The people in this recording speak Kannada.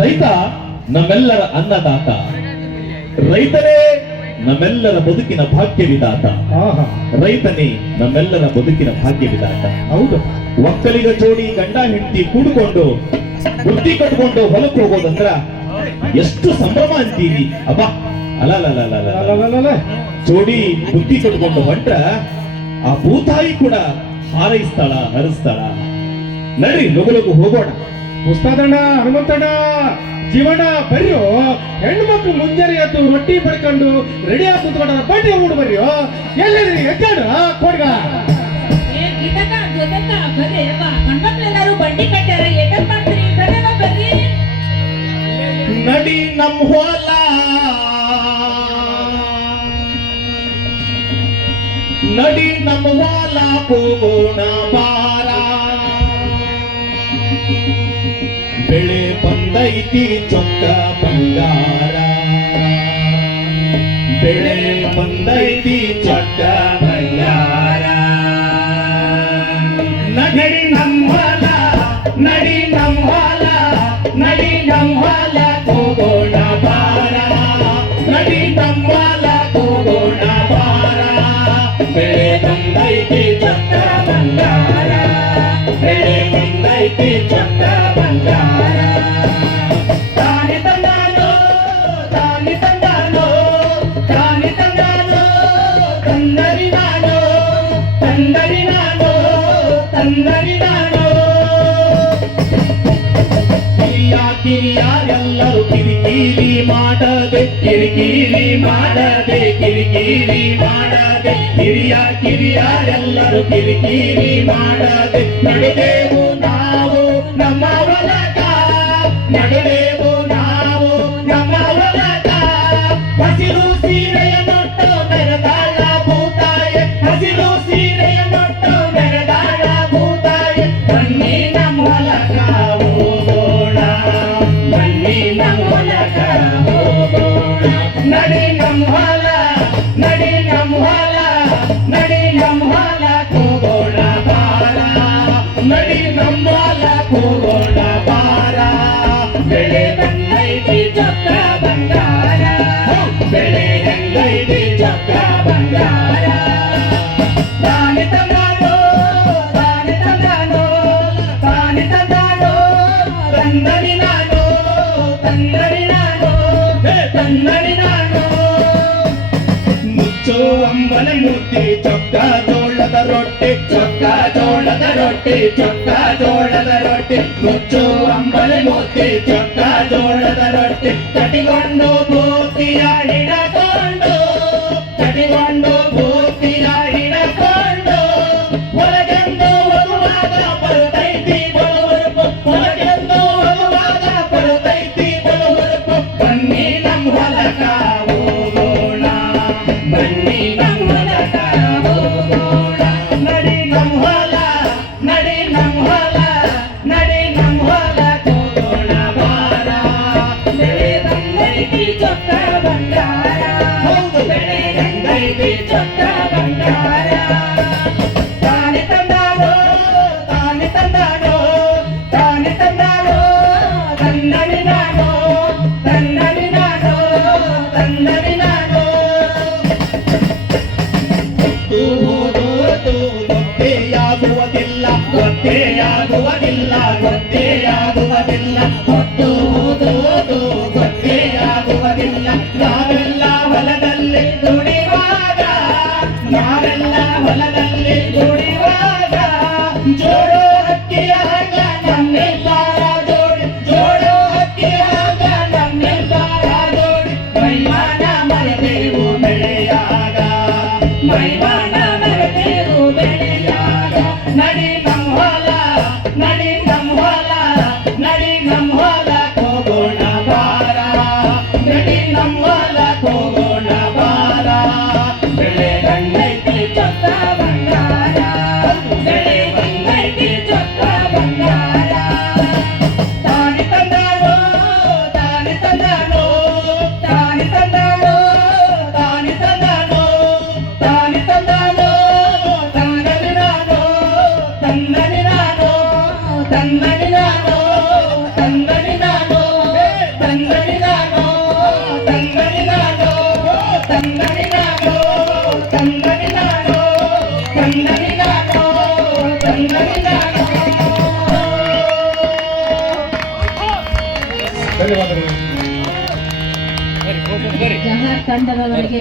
ರೈತ ನಮ್ಮೆಲ್ಲರ ಅನ್ನದಾತ, ರೈತನೇ ನಮ್ಮೆಲ್ಲರ ಬದುಕಿನ ಭಾಗ್ಯ ವಿಧಾತ. ರೈತನೇ ನಮ್ಮೆಲ್ಲರ ಬದುಕಿನ ಭಾಗ್ಯ ವಿಧಾತ. ಹೌದು. ಒಕ್ಕಲಿಗ ಜೋಡಿ ಗಂಡ ಹೆಂಡತಿ ಕೂಡಿಕೊಂಡು ಬುದ್ಧಿ ಕಟ್ಕೊಂಡು ಹೊಲಕ್ಕೆ ಹೋಗೋದಂದ್ರ ಎಷ್ಟು ಸಂಭ್ರಮ ಅಂತೀವಿ. ಅಬ್ಬಾ ಅಲ್ಲ ಜೋಡಿ ಬುದ್ಧಿ ಕಟ್ಕೊಂಡು ಹೊಂಟ್ರ ಆ ಭೂತಾಯಿ ಕೂಡ ಹಾರೈಸ್ತಾಳ, ಹರಿಸ್ತಾಳ. ನಡ್ರಿ ಲಗು ಲಗು ಹೋಗೋಣ. ಉಸ್ತಾದಣ್ಣ, ಹನುಮಂತಣ್ಣ, ಜೀವಣ್ಣ ಬರ್ರಿಯೋ. ಹೆಣ್ಣು ಮಕ್ಕಳು ಮುಂಜಾನೆ ಎದ್ದು ರೊಟ್ಟಿ ಪಡ್ಕೊಂಡು ರೆಡಿ ಆಗಿ ಕುತ್ಕೊಂಡ ಬಡ್ಡಿ ಊಡ್ ಬರ್ರಿಯೋ. ಎಲ್ಲಿದ್ರಿ ಎದ್ದಾಡ ಕೊಡ್ಗ ಗಂಡ್ಮಕ್ಳೆಲ್ಲಾರು ಬಂಡಿ ಕಟ್ಟಾರ. ಎಟ್ಟಕ್ ಮಾಡ್ತೀರಿ? ಬರ್ರಿ. ನಡಿ ನಮ್ ಹೊಲ, ನಡಿ ನಮ್ ಹೊಲ ಹೋಗೋಣ ಬಾರ. ಬೆಳೆ ಬಂದೈತಿ ಚೊಕ್ಕ ಬಂಗಾರ, ಬೆಳೆ ಬಂದೈತಿ ಚೊಕ್ಕ ಬಂಗಾರ. ನಡಿ ನಮ್ ಹೊಲ, ನಡಿ ನಮ್ ಹೊಲ, ನಡಿ ನಮ್ ಹೊಲ ಹೋಗೋಣ ಬಾರ. ನಡಿ ನಮ್ ಹೊಲ ಹೋಗೋಣ ಬಾರ. ಬೆಳೆ ಬಂದೈತಿ ಚೊಕ್ಕ ಬಂಗಾರ, ಬೆಳೆ ಬಂದೈತಿ ಚೊಕ್ಕ ಬಂಗಾರ. ತಾನಿ ತಂದಾನೋ, ತಾನಿ ತಂದಾನೋ, ತಾನಿ ತಂದಾನೋ, ತಂದರಿ ನಾನು, ತಂದರಿ ನಾನು, ತಂದರಿ ನಾನು. ಕಿರಿಯಾರೆಲ್ಲರೂ ಕಿರಿಕಿರಿ ಮಾಡದೆ, ಕಿರಿಕಿರಿ ಮಾಡದೆ, ಕಿರಿಕಿರಿ ಮಾಡದೆ. ಕಿರಿಯಾರೆಲ್ಲರೂ ಕಿರಿಕಿರಿ ಮಾಡದೆ. ನಡೆದೇವು ನಾವು ನಮ್ಮ ಹೊಲಕ, ನಡೆದೇವು ನಾವು ನಮ್ಮ ಹೊಲಕ. ಹಸಿರು ಸೀರೆಯ ನೋಟ್ಟು ಮೆರೆದಾಳ ಭೂತಾಯ, ಹಸಿರು ಸೀರೆಯ ನೋಟ್ಟು ಮೆರೆದಾಳ ಭೂತಾಯ. ಬನ್ನಿ ನಮ್ಮ ಹೊಲಕ ಹೋಗೋಣ, ಬನ್ನಿ ನಮ್ಮ ಹೊಲಕ ಹೋಗೋಣ. ನಡಿ ನಮ್ಮ ಹೊಲ, ನಡಿ ನಮ್ಮ ಹೊಲ, ನಡಿ ನಮ್ಮ ಹೊಲ ಹೋಗೋಣ ಬಾರ. ನಡಿ ನಮ್ಮ ಹೊಲ ಹೋಗೋಣ ಬಾರ. ಬೆಳೆ ಬಂದೈತಿ ಚೊಕ್ಕ ಬಂಗಾರ, ಬೆಳೆ ಹೆಂಗೈತಿ ಚೊಕ್ಕ ಬಂಗಾರ. ತಾನಿ ತಂದಾನೋ, ತಾನಿ ತಂದಾನೋ, ತಾನಿ ತಂದಾನೋ, ತಂದರಿ ನಾನು, ತಂದರಿ ನಾನು, ತಂದರಿ ನಾನು. ಮುಚ್ಚೋ ಅಂಬಲೆ ಮುದ್ದೆ ಚೊಕ್ಕ ಜೋಳದ ರೊಟ್ಟಿ, ಚೊಕ್ಕ ಜೋಳದ ರೊಟ್ಟಿ, ಚೊಕ್ಕ ಜೋಳದ ರೊಟ್ಟಿ. ಮುಚ್ಚೋ ಅಂಬಲೆ ಮುದ್ದೆ ಚೊಕ್ಕ ಜೋಳದ ರೊಟ್ಟಿ. ಕಟ್ಟಿಕೊಂಡು ಭೂತಿಯ ಹಿಡಕೊಂಡು, ಕಟ್ಟಿಕೊಂಡು ಭೂತಿಯ ಹಿಡಕೊಂಡು. ಒಳಗೆಂದು ಹೋಗುವಾಗ ಬರುತ್ತೈತಿ ಬರುವರುಪು, ಒಳಗೆಂದು ಹೋಗುವಾಗ ಬರುತ್ತೈತಿ ಬರುವರುಪು. ಬನ್ನಿ ನಮ್ಮ ಹೊಲಕ ಹೋಗೋಣ, ಬನ್ನಿ ನಮ್ಮ ಹೊಲಕ ಹೋಗೋಣ. ನಡಿ ನಮ್ಮ ಹೊಲ, ನಡಿ ನಮ್ಮ ಹೊಲ, ನಡಿ ನಮ್ಮ ಹೊಲ ಹೋಗೋಣ ಬಾರ. ಬೆಳೆ ಬಂದೈತಿ ಚೊಕ್ಕ ಬಂಗಾರ, ಹೌದು ಬೆಳೆ ಬಂದೈತಿ ಚೊಕ್ಕ ಬಂಗಾರ. ತಾನಿ ತಂದಾನೋ, ತಾನಿ ತಂದಾನೋ, ತಾನಿ ತಂದಾನೋ, ತಂದರಿ ನಾನು, ತಂದರಿ ನಾನು, ತಂದರಿ ನಾನು. ಗೊತ್ತೇಯಾಗುವುದಿಲ್ಲ, ಗೊತ್ತೇಯಾಗುವುದಿಲ್ಲ, ಗೊತ್ತೇಯಾಗುವುದಿಲ್ಲ. ಹೊತ್ತು ಹೋದೋದು ಗೊತ್ತೇಯಾಗುವುದಿಲ್ಲ. ನಾವೆಲ್ಲ ಹೊಲದಲ್ಲಿ ದುಡಿವಾಗ, ನಾವೆಲ್ಲ ಹೊಲದಲ್ಲಿ ದುಡಿವಾಗ. ಜೋಡೋ ಹಕ್ಕಿಯ ಹಾಗ ನಮ್ಮೆಲ್ಲರ ಜೋಡಿ, ಜೋಡೋ ಹಕ್ಕಿಯ ಹಾಗ ನಮ್ಮೆಲ್ಲರ ಜೋಡಿ. ಮೈಮಾನ ಮರೆತೆವು ಬೆಳೆಯಾಗ, ಮೈಮಾನ ಮರೆತೆವು ಬೆಳೆಯಾಗ. ನಡಿ ನಮ್ಮ ಹೊಲ, ನಡಿ ನಮ್ಮ ಹೊಲ, ನಡಿ ನಮ್ಮ ಹೊಲ ಧನ್ಯವಾದಗಳು. ಜಹಾರ್ ತಂಡದವರಿಗೆ